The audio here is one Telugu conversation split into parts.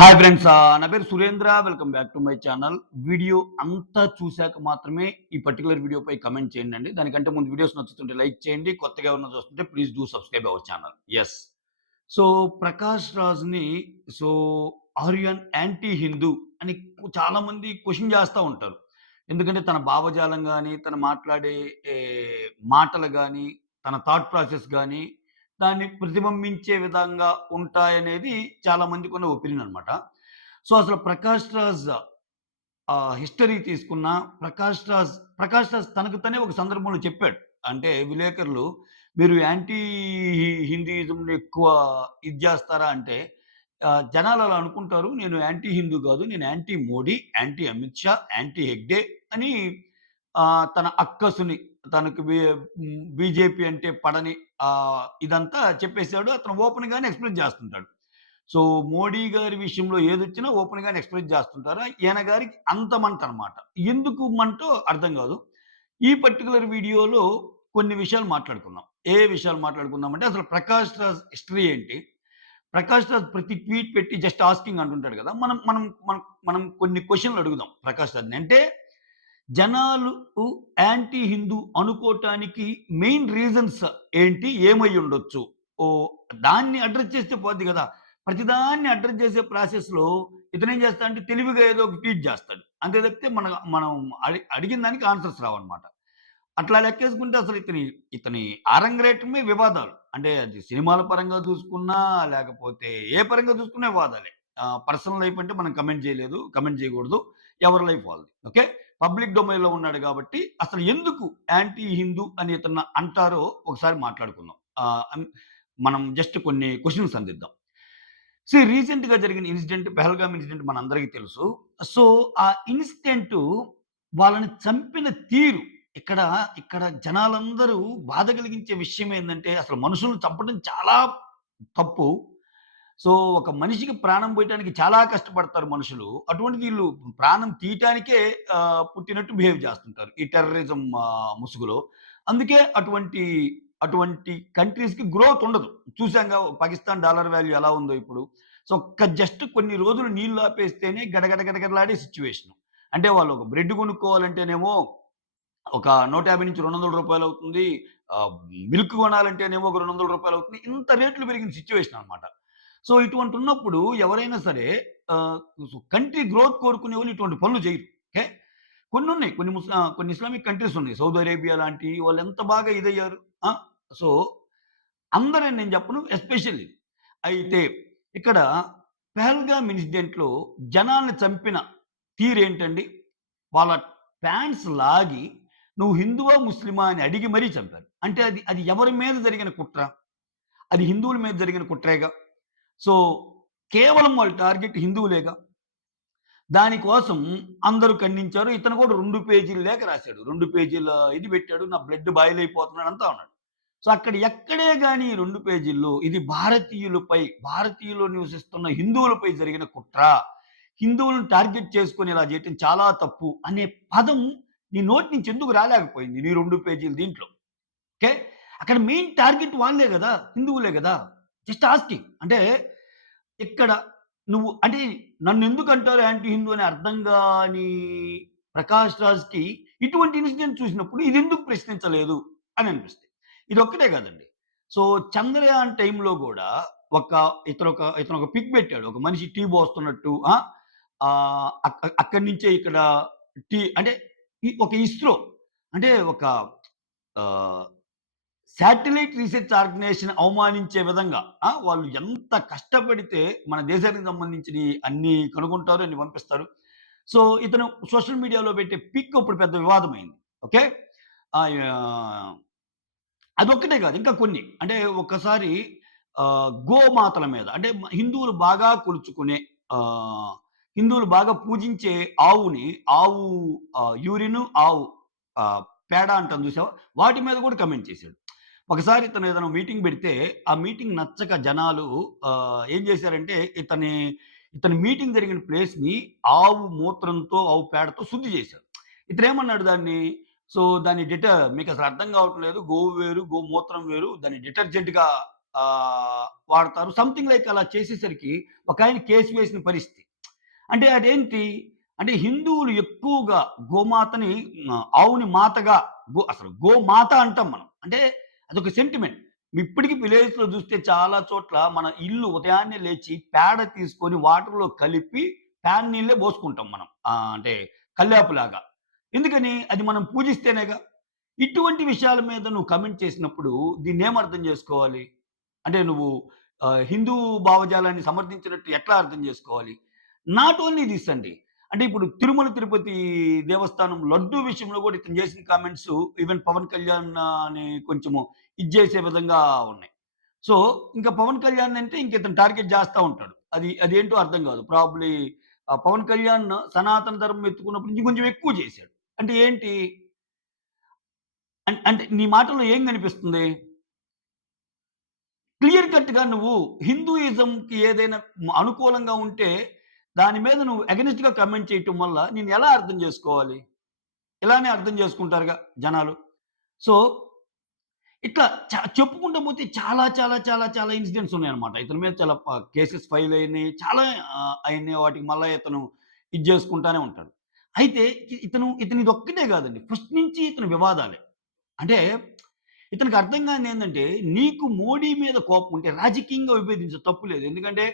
Hi friends. నా పేరు Surendra. Welcome back to my channel. Video అంతా చూసాక మాత్రమే ఈ పర్టిక్యులర్ వీడియోపై కమెంట్ చేయండండి. దానికంటే ముందు వీడియోస్ నచ్చుతుంటే లైక్ చేయండి. కొత్తగా ఎవరైనా చూస్తుంటే please do subscribe our channel. Yes. So 'Prakash రాజ్‌ని' so are you an anti Hindu అని చాలామంది క్వెషన్ చేస్తా ఉంటారు. ఎందుకంటే తన భావజాలం గాని, తను మాట్లాడే ఏ మాటలు గాని, తన థాట్ ప్రాసెస్ గాని దాన్ని ప్రతిబింబించే విధంగా ఉంటాయనేది చాలా మందికున్న ఒపీనియన్ అనమాట. సో, అసలు 'ప్రకాష్ రాజ్' హిస్టరీ తీసుకున్నా 'ప్రకాష్ రాజ్' తనకు తనే ఒక సందర్భంలో చెప్పాడు. అంటే విలేకరులు మీరు యాంటీ హిందూయిజంని ఎక్కువ ఇది జేస్తారా అంటే జనాలు అలా అనుకుంటారు. నేను యాంటీ హిందూ గాదు. నేను anti Modi, anti Amit Shah, anti Hegde అని తన అక్కసుని తనకు బీజేపీ అంటే పడని ఇదంతా చెప్పేసాడు. అతను ఓపెన్‌గానే ఎక్స్‌ప్రెస్ జేస్తుంటాడు. సో, మోడీ గారి విషయంలో ఏదొచ్చినా ఓపెన్‌గానే ఎక్స్‌ప్రెస్ జేస్తుంటారు. ఈయన గారికి అంత మంటనమాట. ఎందుకు మంటో అర్థం గాదు. ఈ పర్టిక్యులర్ వీడియోలో కొన్ని విషయాలు మాట్లాడుకుందాం. ఏ విషయాలు మాట్లాడుకుందామంటే అసలు 'ప్రకాష్ రాజ్' హిస్టరీ ఏంటి? 'ప్రకాష్ రాజ్' ప్రతి ట్వీట్ పెట్టి జస్ట్ ఆస్కింగ్ అంటుంటాడు గదా! మనం మనం మనం మనం కొన్ని క్వెషన్‌లు అడుగుదాం 'ప్రకాష్ రాజ్‌ని. అంటే జనాలు యాంటీ హిందూ అనుకోటానికి మెయిన్ రీజన్స్ ఏంటి? ఏమయ్యుండొచ్చు? దాన్ని అడ్రెస్ చేస్తే పోద్ది గదా! ప్రతిదాన్ని అడ్రెస్ చేసే ప్రాసెస్‌లో ఇతనేం చేస్తాడంటే తెలివిగా ఏదో ఒక ట్వీట్ జేస్తాడు. అంతే తప్పితే మనం అడిగిన దానికి ఆన్సర్స్ రావన్నమాట. అట్లా లెక్కేసుకుంటే అసలు ఇతని ఆరంగేట్రమే వివాదాలు. అంటే అది సినిమాల పరంగా చూసుకున్నా, లేకపోతే ఏ పరంగా చూసుకున్నా వివాదాలే. పర్సనల్ లైఫ్ అంటే మనం కమెంట్ చేయలేదు. కమెంట్ చేయకూడదు. ఎవరి లైఫ్ వాళ్ళది. ఓకే. పబ్లిక్ డొమైన్‌లో ఉన్నాడు కాబట్టి అసలు ఎందుకు యాంటీ హిందూ అని ఇతన్ని అంటారో ఒకసారి మాట్లాడుకుందాం. మనం జస్ట్ కొన్ని క్వెషన్స్ అందిద్దాం. రీసెంట్‌గా జరిగిన ఇన్సిడెంట్ 'పెహల్గామ్' ఇన్సిడెంట్ మనందరికీ తెలుసు. సో, ఆ ఇన్సిడెంటు వాళ్ళని చంపిన తీరు ఇక్కడ, ఇక్కడ జనాలందరూ బాధ కలిగించే విషయం ఏందంటే, అసలు మనుషుల్ని చంపడం చాలా తప్పు. సో, ఒక మనిషికి ప్రాణం పోయటానికి చాలా కష్టపడతారు మనుషులు. అటువంటిది ఈళ్ళు ప్రాణం తీయటానికే పుట్టినట్టు బిహేవ్ చేస్తుంటారు. ఈ టెర్రరిజం ముసుగులో. అందుకే అటువంటి కంట్రీస్‌కి గ్రోత్ ఉండదు. చూసాంగా పాకిస్తాన్ డాలర్ వాల్యూ ఎలా ఉందో ఇప్పుడు. సో, జస్ట్ కొన్ని రోజులు నీళ్లు ఆపేస్తేనే గడగడ గడగడలాడే సిట్యుయేషను. అంటే వాళ్ళు ఒక బ్రెడ్ కొనుక్కోవాలంటేనేమో ఒక రూ. 150-200 అవుతుంది. ఆహ్, మిల్క్ కొనాలంటేనేమో ఒక రూ. 200 అవుతుంది. ఇంత రేట్లు పెరిగిన సిట్యుయేషన్ అనమాట. సో, ఇటువంటున్నప్పుడు ఎవరైనా సరే ఆహ్, కంట్రీ గ్రోత్ కోరుకునేవాళ్ళు ఇటువంటి పనులు చేయరు. ఓకే. కొన్నున్నాయి. కొన్ని ఇస్లామిక్ కంట్రీస్ ఉన్నాయి. సౌదీ అరేబియా లాంటి వాళ్ళెంత బాగా ఇదయ్యారు. ఆ! సో, అందరని నేను చెప్పను. ఎస్పెషల్లీ. అయితే ఇక్కడ పెహల్గామ్ ఇన్సిడెంట్‌లో జనాల్ని చంపిన తీరేంటండి? వాళ్ళ ప్యాంట్స్ లాగి నువ్వు హిందువా? ముస్లిమా? అని అడిగి మరీ చంపారు. అంటే అది అది ఎవరి మీద జరిగిన కుట్ర? అది హిందువుల మీద జరిగిన కుట్రేగా. సో, కేవలం వాళ్ళ టార్గెట్ హిందువులేగా. దానికోసం అందరూ ఖండించారు. ఇతను కూడా 2 పేజీల లేఖ రాసాడు. 2 పేజీల ఇది పెట్టాడు. నా బ్లడ్ బాయిల్ అయిపోతున్నాడు అంతా అన్నాడు. సో, అక్కడ ఎక్కడే గాని 2 పేజీల్లో ఇది భారతీయులు నివసిస్తున్న హిందువులపై జరిగిన కుట్ర. హిందువులను టార్గెట్ చేసుకొని ఇలా చేయటం చాలా తప్పు అనే పదం నీ నోటి నుంచి ఎందుకు రాలేకపోయింది? నీ 2 పేజీల దీంట్లో. ఓకే. అక్కడ మెయిన్ టార్గెట్ వాళ్ళే గదా! హిందువులే గదా! Just asking. అంటే ఇక్కడ నువ్వు అంటే నన్నెందుకంటారు యాంటీ హిందూ అని అర్థం గాని 'ప్రకాష్ రాజ్‌కి' ఇటువంటి ఇన్సిడెంట్ చూసినప్పుడు ఇదెందుకు ప్రశ్నించలేదు అని అనిపిస్తుంది. ఇదొక్కటే కాదండి. సో, 'చంద్రయాన్' టైమ్‌లో గూడా ఒక ఇతనొక పిక్ పెట్టాడు. ఒక మనిషి టీ పోస్తున్నట్టు అక్కడి నుంచే ఇక్కడ అంటే ఒక ఇస్రో అంటే ఒక ఆహ్ శాటిలైట్ రీసెర్చ్ ఆర్గనైజేషన్ అవమానించే విధంగా వాళ్ళు ఎంత కష్టపడితే మన దేశానికి సంబంధించినయి అన్నీ కనుగొంటారు, అన్ని పంపిస్తారు. సో, ఇతను సోషల్ మీడియాలో పెట్టే పిక్ ఇప్పుడు పెద్ద వివాదమైంది. ఓకే. యాహ్! అదొక్కటే కాదు ఇంకా కొన్ని. అంటే ఒక్కసారి గోమాతల మీద అంటే హిందువులు బాగా కొలుచుకునే ఆహ్, హిందువులు బాగా పూజించే ఆవు యూరిను, ఆవు ఆహ్, పేడ అంటాం చూసావా? వాటి మీద కూడా కామెంట్ చేసాడు. ఒకసారి ఇతను ఏదైనా మీటింగ్ పెడితే, ఆ మీటింగ్ నచ్చక జనాలు ఏం చేశారంటే, ఇతని మీటింగ్ జరిగిన ప్లేస్‌ని ఆవు మూత్రంతో, ఆవు పేడతో శుద్ధి చేశారు. ఇతనేమన్నాడు దాన్ని, సో, దాన్ని మీకసలు అర్థం కావట్లేదు. గోవు వేరు, గోమూత్రం వేరు. దాన్ని డిటర్జెంట్‌గా వాడతారు. సంథింగ్ లైక్ అలా చేసేసరికి ఒకాయన కేస్ వేసిన పరిస్థితి. అంటే అదేంటి? అంటే హిందువులు ఎక్కువగా గోమాతని ఆవుని మాతగా అసలు గోమాత అంటాం మనం. అంటే అదొక సెంటిమెంట్. ఇప్పటికి విలేజ్‌లో చూస్తే చాలా చోట్ల మన ఇల్లు ఉదయాన్నే లేచి పేడ తీసుకొని వాటర్‌లో కలిపి ప్యాన్ నీళ్ళే పోసుకుంటాం మనం. అంటే కల్లాపులాగా. ఎందుకని? అది మనం పూజిస్తేనేగా. ఇటువంటి విషయాల మీద నువ్వు కామెంట్ చేసినప్పుడు దీన్నేమర్థం జేసుకోవాలి? అంటే నువ్వు హిందూ భావజాలాన్ని సమర్థించినట్టు ఎట్లా అర్థం జేసుకోవాలి? నాట్ ఓన్లీ థిస్ అండి. అంటే ఇప్పుడు తిరుమల తిరుపతి దేవస్థానం లడ్డూ విషయంలో గూడా ఇతను జేసిన కామెంట్స్ ఈవెన్ పవన్ కళ్యాణ్‌ని కొంచెము ఇది జేసే విధంగా ఉన్నాయి. సో, ఇంకా పవన్ కళ్యాణ్ అంటే ఇంక ఇతను టార్గెట్ జేస్తా ఉంటాడు. అదేంటో అర్థం గాదు. ప్రాబబ్లీ పవన్ కళ్యాణ్ సనాతన ధర్మం ఎత్తుకున్నప్పుడు ఇంకొంచెం ఎక్కువ జేశాడు. అంటే ఏంటి? అంటే నీ మాటల్లో ఏం కనిపిస్తుంది? క్లియర్ కట్‌గా నువ్వు హిందూయిజంకి ఏదైనా అనుకూలంగా ఉంటే, దాని మీద నువ్వు అగెయిన్స్ట్‌గా కామెంట్ చేయటం వల్ల నిన్నెలా అర్థం జేసుకోవాలి? ఇలానే అర్థం జేసుకుంటారుగా జనాలు. సో, ఇట్లా చెప్పుకుంటూ పోతే చాలా, చాలా, చాలా, చాలా ఇన్సిడెంట్స్ ఉన్నాయన్నమాట. ఇతని మీద చాలా కేసెస్ ఫైల్ అయినాయి. చాలా అయినాయి. వాటికి మళ్ళా ఇతను ఇది జేసుకుంటానే ఉంటాడు. అయితే ఇతను ఇదొక్కటే గాదండి. ఫస్ట్ నుంచి ఇతని వివాదాలే. అంటే ఇతనికి అర్థం కానిదేంటంటే, నీకు మోడీ మీద కోపం ఉంటే రాజకీయంగా విభేదించు తప్పు లేదు. ఎందుకంటే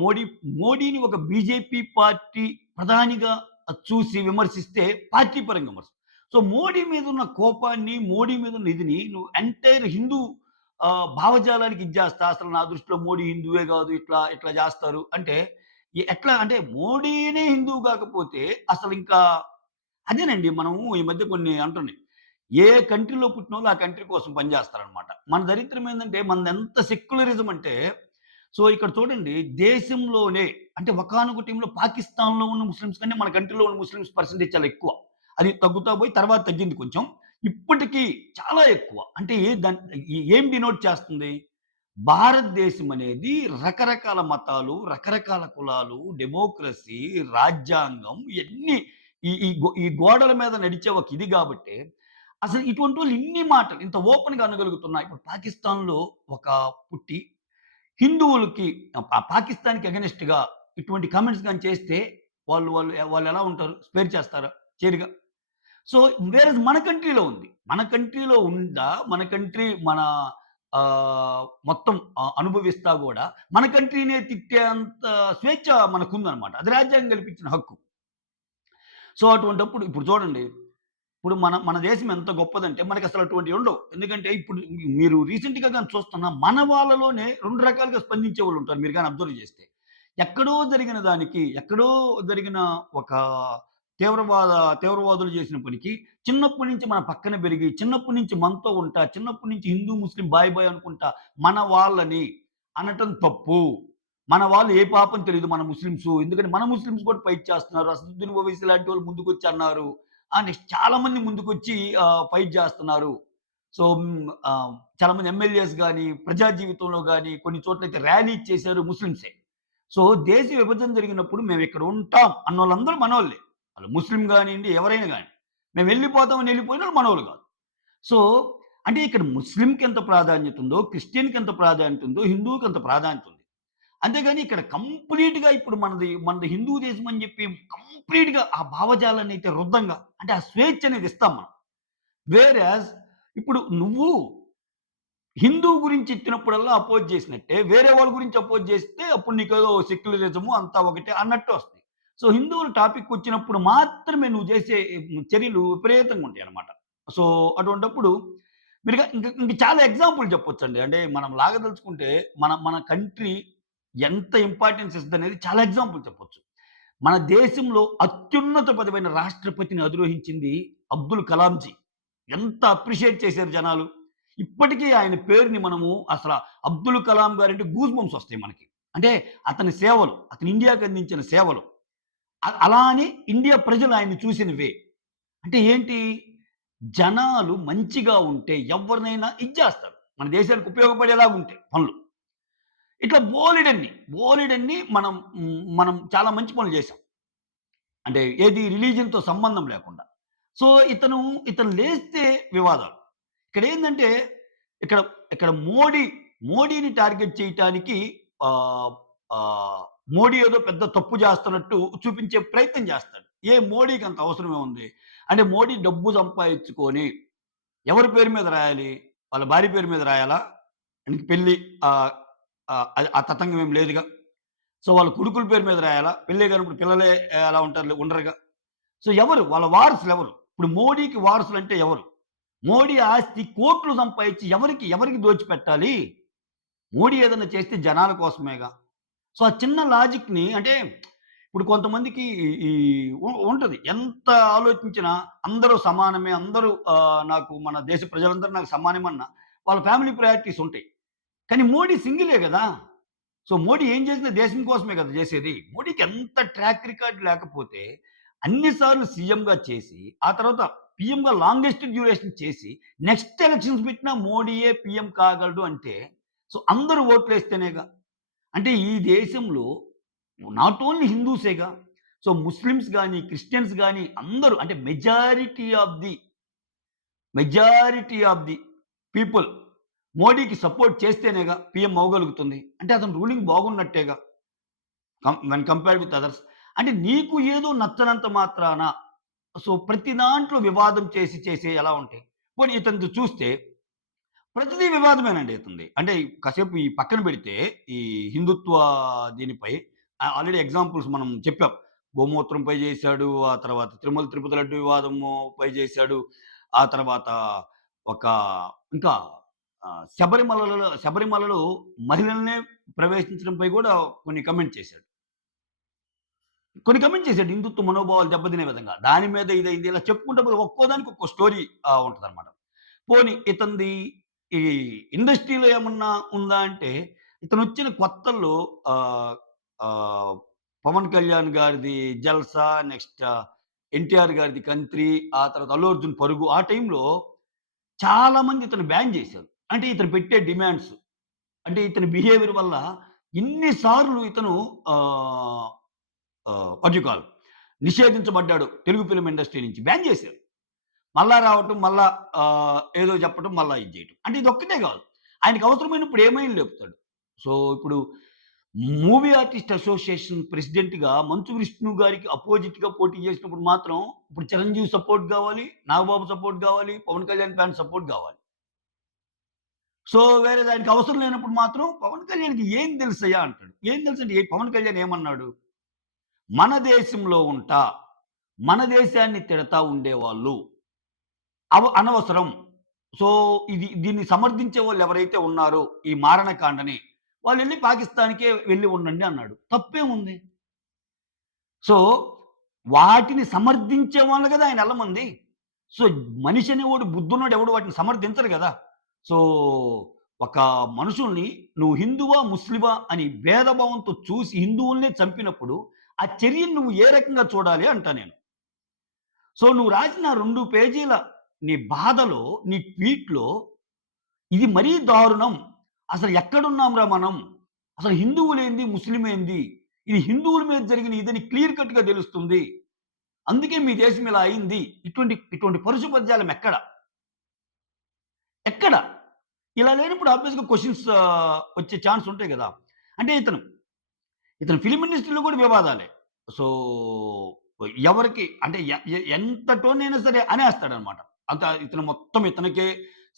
మోడీ మోడీని ఒక బీజేపీ పార్టీ ప్రధానిగా చూసి విమర్శిస్తే పార్టీ పరంగా విమర్శ. సో, మోడీ మీద ఉన్న కోపాన్ని, మోడీ మీద ఉన్న ఇదిని నువ్వు ఎంటైర్ హిందూ భావజాలానికి ఇది చేస్తా. అసలు నా దృష్టిలో మోడీ హిందువే కాదు. ఇట్లా, ఇట్లా చేస్తారు. అంటే ఎట్లా అంటే మోడీనే హిందువు కాకపోతే అసలింకా అదేనండి మనము ఈ మధ్య కొన్ని అంటున్నాయి. ఏ కంట్రీలో పుట్టినోళ్ళు ఆ కంట్రీ కోసం పనిచేస్తారనమాట. మన దరిద్రం ఏందంటే మనదెంత సెక్యులరిజం అంటే, సో ఇక్కడ చూడండి దేశంలోనే అంటే ఒకానొక టైంలో పాకిస్తాన్‌లో ఉన్న ముస్లిమ్స్ కంటే మన కంట్రీలో ఉన్న ముస్లిమ్స్ పర్సెంటేజ్ చాలా ఎక్కువ. అది తగ్గుతా పోయి తర్వాత తగ్గింది కొంచెం. ఇప్పటికి చాలా ఎక్కువ. అంటే ఏం డినోట్ చేస్తుంది? భారతదేశం అనేది రకరకాల మతాలు, రకరకాల కులాలు, డెమోక్రసీ, రాజ్యాంగం ఇయన్నీ ఈ గోడల మీద నడిచే ఒక ఇది గాబట్టే, అసలు ఇటువంటోళ్ళు ఇన్ని మాటలు ఇంత ఓపెన్‌గా అనగలుగుతున్నా. ఇప్పుడు పాకిస్తాన్‌లో ఒక పుట్టి హిందువులకి పాకిస్తాన్‌కి అగైనెస్ట్‌గా ఇటువంటి కామెంట్స్ గాని చేస్తే వాళ్ళెలా ఉంటారు? స్పేర్ చేస్తారా? చేయరుగా. సో, వేరేజ్ మన కంట్రీలో ఉంది. మన కంట్రీలో ఉందా, మన కంట్రీ మన మొత్తం అనుభవిస్తా గూడా, మన కంట్రీనే తిట్టేంత స్వేచ్ఛ మనకుందనమాట. అది రాజ్యాంగం కల్పించిన హక్కు. సో, అటువంటప్పుడు ఇప్పుడు చూడండి, ఇప్పుడు మన మన దేశం ఎంత గొప్పదంటే మనకసలు అటువంటివి ఉండవు. ఎందుకంటే ఇప్పుడు మీరు రీసెంట్‌గా గాని చూస్తున్న మన వాళ్ళలోనే 2 రకాలుగా స్పందించేవాళ్ళుంటారు మీరు గాని అబ్జర్వ్ చేస్తే. ఎక్కడో జరిగిన దానికి, ఎక్కడో జరిగిన ఒక తీవ్రవాద తీవ్రవాదులు చేసిన పనికి చిన్నప్పటి నుంచి మన పక్కన పెరిగి, చిన్నప్పటి నుంచి మనతో ఉంటా, చిన్నప్పటి నుంచి హిందూ, ముస్లిం బాయ్ బాయ్ అనుకుంటా మన వాళ్ళని అనటం తప్పు. మన వాళ్ళు ఏ పాపం తెలీదు మన ముస్లిమ్సు. ఎందుకంటే మన ముస్లిమ్స్ కూడా ఫైట్ చేస్తున్నారు. అసదుద్దీన్ ఓవైసీ లాంటి వాళ్ళు ముందుకొచ్చి అన్నారు. నెక్స్ట్ చాలామంది ముందుకొచ్చి ఫైట్ జేస్తున్నారు. సో, చాలామంది ఎమ్మెల్యేస్ గాని, ప్రజా జీవితంలో గాని కొన్ని చోట్లయితే ర్యాలీ చేశారు ముస్లిమ్సే. సో, దేశ విభజన జరిగినప్పుడు మేమిక్కడ ఉంటాం అన్నోళ్ళందరూ మనోళ్ళే. వాళ్ళు ముస్లిం గానియండి, ఎవరైనా గాని. మేమెళ్ళిపోతామని ఎళ్ళిపోయినోళ్ళు మనోళ్ళు గాదు. సో, అంటే ఇక్కడ ముస్లింకెంత ప్రాధాన్యత ఉందో, క్రిస్టియన్‌కి ఎంత ప్రాధాన్యత ఉందో, హిందువుకి అంత ప్రాధాన్యత ఉంది. అంతేగాని ఇక్కడ కంప్లీట్‌గా ఇప్పుడు మనది హిందూ దేశం అని జెప్పి కంప్లీట్‌గా ఆ భావజాలాన్నయితే రుద్దంగా అంటే ఆ స్వేచ్ఛ అనేది ఇస్తాం మనం. వేరాజ్ ఇప్పుడు నువ్వు హిందువు గురించి ఎత్తినప్పుడల్లా అపోజ్ చేసినట్టే, వేరే వాళ్ళ గురించి అపోజ్ చేస్తే అప్పుడు నీకేదో సెక్యులరిజము అంతా ఒకటే అన్నట్టు వస్తాయి. సో, హిందువుల టాపిక్ వచ్చినప్పుడు మాత్రమే నువ్వు చేసే చర్యలు విపరీతంగా ఉంటాయన్నమాట. సో, అటువంటప్పుడు మీరుగా ఇంక చాలా ఎగ్జాంపుల్ చెప్పొచ్చండి. అంటే మనం లాగదలుచుకుంటే మన మన కంట్రీ ఎంత ఇంపార్టెన్స్ ఇస్తదనేది చాలా ఎగ్జాంపుల్ చెప్పొచ్చు. మన దేశంలో అత్యున్నత పదవైన రాష్ట్రపతిని అధిరోహించింది అబ్దుల్ కలాంజీ. ఎంత అప్రిషియేట్ చేశారు జనాలు. ఇప్పటికీ ఆయన పేరుని మనము Abdul Kalam guarantee goose bumps వస్తాయి మనకి. అంటే అతని సేవలు, అతను ఇండియాకి అందించిన సేవలు. అలా అని ఇండియా ప్రజలు ఆయన్ని చూసిన వే. అంటే ఏంటి? జనాలు మంచిగా ఉంటే ఎవరినైనా ఇచ్చేస్తారు. మన దేశానికి ఉపయోగపడేలాగా ఉంటే పనులు. ఇట్లా బోలెడన్ని మనం చాలా మంచి పనులు చేశాం. అంటే ఏది రిలీజియన్‌తో సంబంధం లేకుండా. సో, ఇతను లేస్తే వివాదాలు. ఇక్కడేందంటే ఇక్కడ ఇక్కడ మోడీని టార్గెట్ చేయటానికి ఆహ్, ఆహ్, మోడీ ఏదో పెద్ద తప్పు చేస్తున్నట్టు చూపించే ప్రయత్నం చేస్తాడు. మోడీకి అంత అవసరమే ఉంది. అంటే మోడీ డబ్బు సంపాదించుకొని ఎవరి పేరు మీద రాయాలి? వాళ్ళ భార్య పేరు మీద రాయాలా? ఆయనకి పెళ్లి ఆహ్, ఆహ్, ఆ తతంగం ఏమి లేదుగా. సో, వాళ్ళ కొడుకుల పేరు మీద రాయాలా? పెళ్ళే కానప్పుడు పిల్లలే అలా ఉంటారు ఉండరుగా. సో, ఎవరు? వాళ్ళ వారసులెవరు? ఇప్పుడు మోడీకి వారసులంటే ఎవరు? మోడీ ఆస్తి కోట్లు సంపాదించి ఎవరికి దోచిపెట్టాలి? మోడీ ఏదన్నా చేస్తే జనాల కోసమేగా. సో, ఆ చిన్న లాజిక్‌ని అంటే ఇప్పుడు కొంతమందికి ఈ ఉంటది. ఎంత ఆలోచించినా అందరూ సమానమే. అందరూ నాకు మన దేశ ప్రజలందరూ నాకు సమానమన్న వాళ్ళ ఫ్యామిలీ ప్రయారిటీస్ ఉంటాయి. కానీ మోడీ సింగిలే గదా! సో, మోడీ ఏం చేసినా దేశం కోసమే కదా చేసేది. మోడీకి ఎంత ట్రాక్ రికార్డ్ లేకపోతే అన్ని సార్లు సీఎంగా చేసి, ఆ తర్వాత పీఎంగా లాంగెస్ట్ డ్యూరేషన్ చేసి, నెక్స్ట్ ఎలక్షన్స్ పెట్టినా మోడీయే పీఎం కాగలడు అంటే, సో, అందరూ ఓట్లేస్తేనేగా. అంటే ఈ దేశంలో నాట్ ఓన్లీ హిందూసేగా. సో, ముస్లిమ్స్ గాని, క్రిస్టియన్స్ గాని అందరూ అంటే మెజారిటీ ఆఫ్ ది పీపుల్ మోడీకి సపోర్ట్ చేస్తేనేగా పీఎం అవ్వగలుగుతుంది. అంటే అతని రూలింగ్ బాగున్నట్టేగా. When compared with others. అంటే నీకు ఏదో నచ్చనంత మాత్రాన సో, ప్రతి దాంట్లో వివాదం చేసి ఎలా ఉంటాయి. పోనీ ఇతనిది చూస్తే ప్రతిదీ వివాదమేనండి ఇతనిది. అంటే కాసేపు ఈ పక్కన పెడితే ఈ హిందుత్వ దీనిపై ఆల్రెడీ ఎగ్జాంపుల్స్ మనం చెప్పాం. గోమూత్రంపై చేశాడు. ఆ తర్వాత తిరుమల తిరుపతి లడ్డు వివాదము పై చేశాడు. ఆ తర్వాత ఒక ఇంకా శబరిమలలో మహిళలనే ప్రవేశించడంపై కూడా కొన్ని కమెంట్ చేశాడు. హిందుత్వ మనోభావాలు దెబ్బతినే విధంగా. దాని మీద ఇదైంది. ఇలా చెప్పుకుంటూ పోతే ఒక్కో దానికి ఒక్కో స్టోరీ ఉంటదనమాట. పోనీ ఇతనిది ఈ ఇండస్ట్రీలో ఏమన్నా ఉందా అంటే, ఇతనొచ్చిన కొత్తల్లో ఆహ్, ఆహ్, 'పవన్ కళ్యాణ్' గారిది 'జల్సా' నెక్స్ట్ 'ఎన్టీఆర్' గారిది 'కంత్రి' ఆ తర్వాత 'అల్లు అర్జున్' 'పరుగు' ఆ టైంలో చాలా మంది ఇతన్ని బ్యాన్ చేశారు. అంటే ఇతను పెట్టే డిమాండ్స్, అంటే ఇతని బిహేవియర్ వల్ల ఇన్ని సార్లు ఇతను ఆహ్, వాట్ యూ కాల్ నిషేధించబడ్డాడు తెలుగు ఫిల్మ్ ఇండస్ట్రీ నుంచి. బ్యాన్ చేశారు. మళ్ళా రావటం, మళ్ళా ఏదో చెప్పటం, మళ్ళా ఇది జేయటం. అంటే ఇదొక్కటే గాదు. ఆయనకి అవసరమైనప్పుడు ఏమైనా లేపుతాడు. సో, ఇప్పుడు మూవీ ఆర్టిస్ట్ అసోసియేషన్ ప్రెసిడెంట్‌గా 'మంచు విష్ణు' గారికి అపోజిట్‌గా పోటీ చేసినప్పుడు మాత్రం ఇప్పుడు 'చిరంజీవి' సపోర్ట్ గావాలి, 'నాగబాబు' సపోర్ట్ గావాలి, 'పవన్ కళ్యాణ్' ఫ్యాన్స్ సపోర్ట్ గావాలి. సో, వేరే దానికి అవసరం లేనప్పుడు మాత్రం 'పవన్ కళ్యాణ్‌కి ఏం తెలుసయ్యా' అంటాడు. ఏం తెలుసంటే 'పవన్ కళ్యాణ్' ఏమన్నాడు? మన దేశంలో ఉంటా, మన దేశాన్ని తిడతా ఉండేవాళ్ళు అనవసరం. సో, దీన్ని సమర్థించే వాళ్ళెవరైతే ఉన్నారో ఈ మారణకాండని, వాళ్ళెళ్లి పాకిస్తాన్‌కే వెళ్లి ఉండండి అన్నాడు. తప్పేముంది? సో, వాటిని సమర్థించే వాళ్ళని గదా ఆయన ఎళ్ళమంది. సో, మనిషి అనేవాడు బుద్ధున్నోడు ఎవడు వాటిని సమర్థించడు గదా! సో, ఒక మనుషుల్ని నువ్వు హిందువా? ముస్లిమా? అని భేదభావంతో చూసి హిందువులనే చంపినప్పుడు, ఆ చర్యను నువ్వు ఏ రకంగా చూడాలి అంటా నేను. సో, నువ్వు రాసిన 2 పేజీల నీ బాధలో, నీ ట్వీట్‌లో ఇది మరీ దారుణం. అసలు ఎక్కడున్నాంరా మనం? అసలు హిందువులేంది? ముస్లిమేంది? ఇది హిందువుల మీద జరిగిన ఇదని క్లియర్ కట్‌గా తెలుస్తుంది. అందుకే మీ దేశం ఇలా అయింది. ఇటువంటి పరుష పదజాలం ఎక్కడ? ఎక్కడ? ఇలా లేనప్పుడు ఆబ్వియస్‌గా క్వెషన్స్ వచ్చే ఛాన్స్ ఉంటాయి గదా! అంటే ఇతను ఫిల్మ్ ఇండస్ట్రీలో కూడా వివాదాలే. సో, ఎవరికి అంటే ఎంత టోన్ అయినా సరే అనేస్తాడనమాట. ఇతను మొత్తం ఇతనికే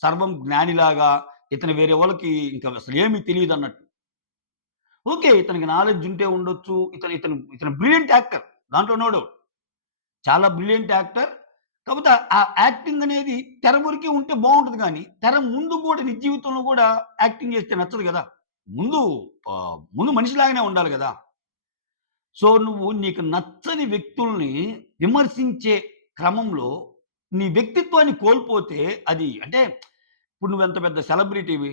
సర్వం జ్ఞానిలాగా, ఇతను వేరే వాళ్ళకి ఇంకా అసలు ఏమి తెలీదన్నట్టు. ఓకే. ఇతనికి నాలెడ్జ్ ఉంటే ఉండొచ్చు. ఇతను బ్రిలియంట్ యాక్టర్. దాంట్లో నో డౌట్. చాలా బ్రిలియంట్ యాక్టర్. కాపోతే ఆ యాక్టింగ్ అనేది తెర వరకే ఉంటే బావుంటది గానీ, తెర ముందు గూడా నిజ జీవితంలో గూడా యాక్టింగ్ చేస్తే నచ్చదు గదా! ముందు ముందు మనిషిలాగానే ఉండాలి గదా! సో, నువ్వు నీకు నచ్చని వ్యక్తుల్ని విమర్శించే క్రమంలో నీ వ్యక్తిత్వాన్ని కోల్పోతే అది అంటే ఇప్పుడు నువ్వెంత పెద్ద సెలబ్రిటీవి.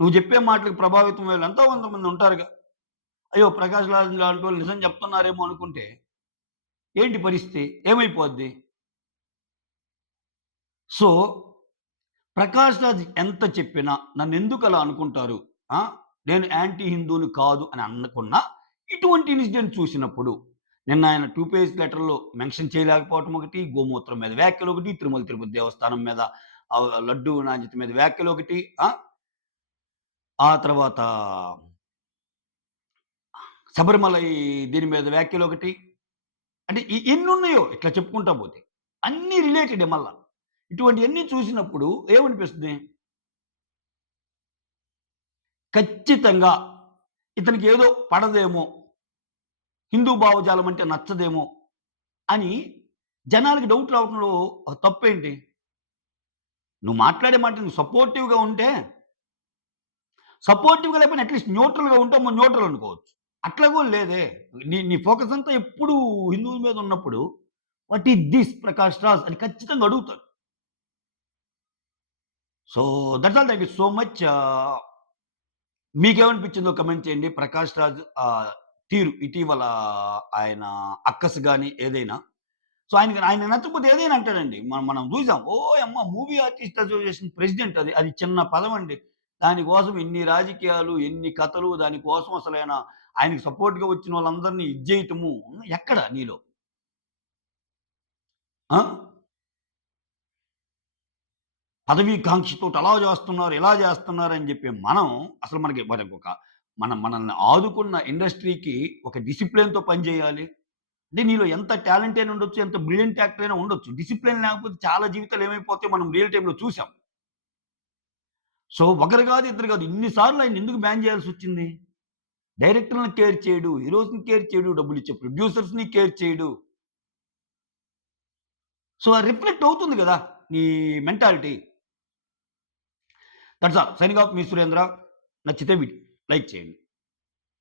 నువ్వు చెప్పే మాటలకు ప్రభావితం అయ్యేవాళ్ళు ఎంతో కొంతమంది ఉంటారుగా. అయ్యో! 'ప్రకాష్ రాజ్' లాంటోళ్ళు నిజం చెప్తున్నారేమో అనుకుంటే ఏంటి పరిస్థితి? ఏమైపోద్ది? సో, 'ప్రకాష్ రాజ్' ఎంత చెప్పినా నన్నెందుకలా అనుకుంటారు? ఆ! నేను యాంటీ హిందూని కాదు అని అనుకున్నా, ఇటువంటి ఇన్సిడెంట్ చూసినప్పుడు నిన్న ఆయన 2 పేజ్ లెటర్‌లో మెన్షన్ చేయలేకపోవటం ఒకటి, గోమూత్రం మీద వ్యాఖ్యలొకటి, తిరుమల తిరుపతి దేవస్థానం మీద లడ్డూ నాణ్యత మీద వ్యాఖ్యలొకటి. ఆ! ఆ తర్వాత 'శబరిమలై' దీని మీద వ్యాఖ్యలొకటి. అంటే ఎన్నున్నాయో ఇట్లా చెప్పుకుంటా పోతే. అన్నీ రిలేటెడే మళ్ళా. ఇటువంటియన్నీ చూసినప్పుడు ఏమనిపిస్తుంది? ఖచ్చితంగా ఇతనికి ఏదో పడదేమో, హిందూ భావజాలం అంటే నచ్చదేమో అని జనాలకి డౌట్ రావడంలో తప్పేంటి? నువ్వు మాట్లాడే మాట నువ్వు సపోర్టివ్‌గా ఉంటే, సపోర్టివ్‌గా లేకపోయినా అట్‌లీస్ట్ న్యూట్రల్‌గా ఉంటే న్యూట్రల్ అనుకోవచ్చు. అట్లా గూడా లేదే. నీ నీ ఫోకస్ అంతా ఎప్పుడూ హిందువుల మీద ఉన్నప్పుడు, what is this Prakash Raj అని ఖచ్చితంగా అడుగుతారు. So, that's all. Thank you so much. మీకేమనిపించిందో కామెంట్ చేయండి. ప్రకాష్ రాజ్ తీరు ఇటీవల ఆయన అక్కసు గాని ఏదైనా. సో, ఆయనకి నచ్చకపోతే ఏదైనా అంటాడండి. మనం మనం చూసాం. ఓయమ్మ! మూవీ ఆర్టిస్ట్ అసోసియేషన్ ప్రెసిడెంట్ అది. అది చిన్న పదవండి. దానికోసం ఎన్ని రాజకీయాలు, ఎన్ని కథలు, దానికోసం ఆయనకి సపోర్ట్‌గా వచ్చిన వాళ్ళందరిని ఇది జేయటము. ఎక్కడ నీలో? ఆ! పదవీకాంక్షతోటి అలా జేస్తున్నారు, ఇలా జేస్తున్నారని జెప్పి అసలు మనకొక మనల్ని ఆదుకున్న ఇండస్ట్రీకి ఒక డిసిప్లిన్‌తో పని జేయాలి. అంటే నీలో ఎంత టాలెంట్ అయినా ఉండొచ్చు, ఎంత బ్రిలియంట్ యాక్టర్ అయినా ఉండొచ్చు. డిసిప్లిన్ లేకపోతే చాలా జీవితాలు ఏమైపోతాయో మనం రియల్ టైమ్‌లో చూసాం. సో, ఒకరు గాదు, ఇద్దరు గాదు. ఇన్ని సార్లు ఆయన్నెందుకు బ్యాన్ జేయాల్సొచ్చింది? డైరెక్టర్‌లని కేర్ చేయడు, హీరోస్‌ని కేర్ చేయడు, డబ్బులిచ్చే ప్రొడ్యూసర్స్‌ని కేర్ చేయడు. సో, అది రిఫ్లెక్ట్ అవుతుంది గదా! నీ mentality. That's all. Signing off మీ సురేంద్ర. నచ్చితే లైక్ చేయండి.